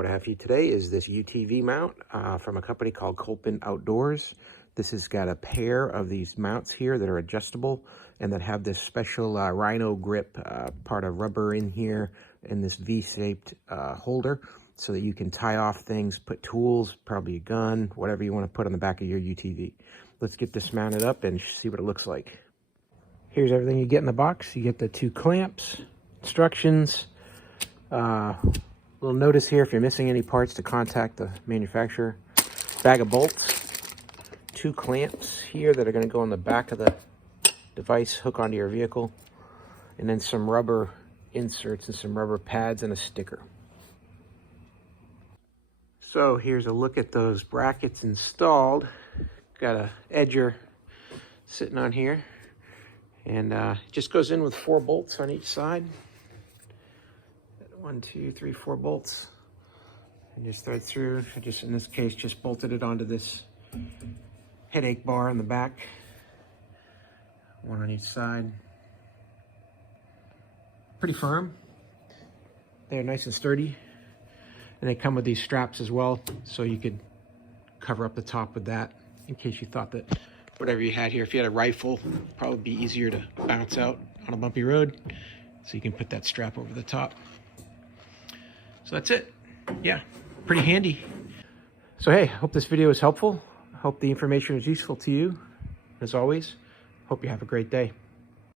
What I have for you today is this UTV mount from a company called Kolpin Outdoors. This has got a pair of these mounts here that are adjustable and that have this special Rhino grip, part of rubber in here, and this V-shaped holder so that you can tie off things, put tools, probably a gun, whatever you want to put on the back of your UTV. Let's get this mounted up and see what it looks like. Here's everything you get in the box. You get the 2 clamps, instructions, little notice here if you're missing any parts to contact the manufacturer. Bag of bolts, 2 clamps here that are going to go on the back of the device, hook onto your vehicle, and then some rubber inserts and some rubber pads and a sticker. So here's a look at those brackets installed. Got a edger sitting on here, and it just goes in with 4 bolts on each side. 1, 2, 3, 4 bolts, and just thread through. I just, in this case, just bolted it onto this headache bar in the back. 1 on each side. Pretty firm. They're nice and sturdy. And they come with these straps as well, so you could cover up the top with that in case you thought that whatever you had here, if you had a rifle, it'd probably be easier to bounce out on a bumpy road. So you can put that strap over the top. So that's it. Yeah, pretty handy. So hey, hope this video was helpful. Hope the information was useful to you. As always, hope you have a great day.